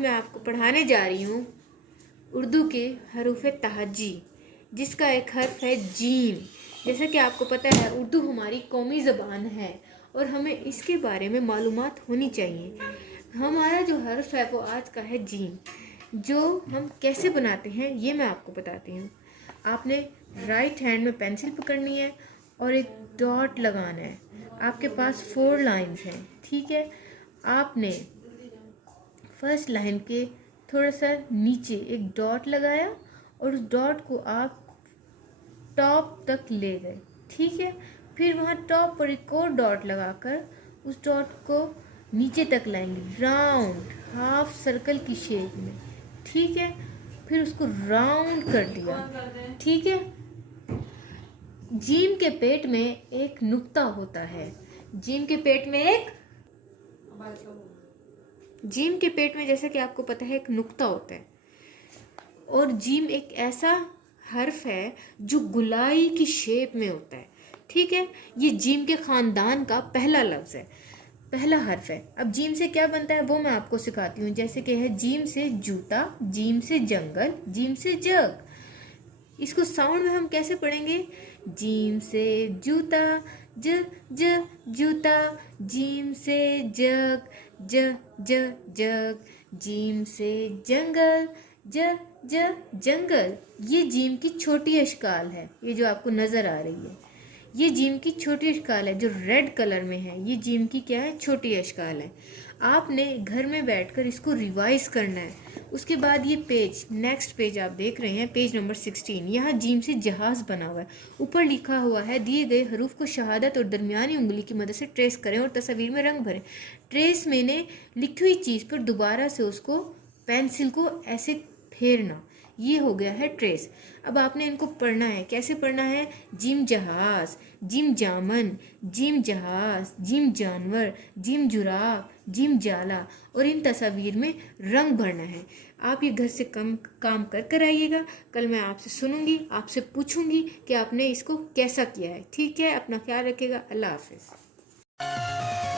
मैं आपको पढ़ाने जा रही हूँ उर्दू के हरूफ तहज्जी, जिसका एक हर्फ है जीम। जैसा कि आपको पता है उर्दू हमारी कौमी ज़बान है और हमें इसके बारे में मालूमात होनी चाहिए। हमारा जो हर्फ है वो आज का है जीम। जो हम कैसे बनाते हैं ये मैं आपको बताती हूँ। आपने राइट हैंड में पेंसिल पकड़नी है और एक डॉट लगाना है। आपके पास 4 लाइंस हैं, ठीक है। आपने फर्स्ट लाइन के थोड़ा सा नीचे एक डॉट लगाया और उस डॉट को आप टॉप तक ले गए, ठीक है। फिर वहाँ टॉप पर एक और डॉट लगाकर उस डॉट को नीचे तक लाएंगे, राउंड हाफ सर्कल की शेप में, ठीक है। फिर उसको राउंड कर दिया, ठीक है। जीम के पेट में एक नुक्ता होता है। जीम के पेट में जैसा कि आपको पता है एक नुक्ता होता है। और जीम एक ऐसा हर्फ है जो गुलाई की शेप में होता है, ठीक है। ये जीम के खानदान का पहला लफ्ज़ है, पहला हर्फ है। अब जीम से क्या बनता है वो मैं आपको सिखाती हूँ। जैसे कि है जीम से जूता, जीम से जंगल, जीम से जग। इसको साउंड में हम कैसे पढ़ेंगे? जीम से जूता, ज ज जूता, जीम से जग, ज ज जग, जीम से जंगल, ज ज जंगल। ये जीम की छोटी अशकाल है, ये जो आपको नज़र आ रही है ये जीम की छोटी अशकाल है जो रेड कलर में है। ये जीम की क्या है? छोटी अशकाल है। आपने घर में बैठकर इसको रिवाइज करना है। उसके बाद ये पेज, नेक्स्ट पेज आप देख रहे हैं, पेज नंबर 16। यहाँ जीम से जहाज़ बना हुआ है। ऊपर लिखा हुआ है दिए गए हरूफ को शहादत और दरमियानी उंगली की मदद से ट्रेस करें और तस्वीर में रंग भरें। ट्रेस मैंने लिखी हुई चीज़ पर दोबारा से उसको पेंसिल को ऐसे फेरना, ये हो गया है ट्रेस। अब आपने इनको पढ़ना है। कैसे पढ़ना है? जिम जहाज, जिम जामन, जिम जहाज, जिम जानवर, जिम जुराब, जिम जाला, और इन तस्वीर में रंग भरना है। आप ये घर से काम कर आइएगा। कल मैं आपसे सुनूंगी, आपसे पूछूंगी कि आपने इसको कैसा किया है, ठीक है। अपना ख्याल रखिएगा। अल्लाह हाफिज़।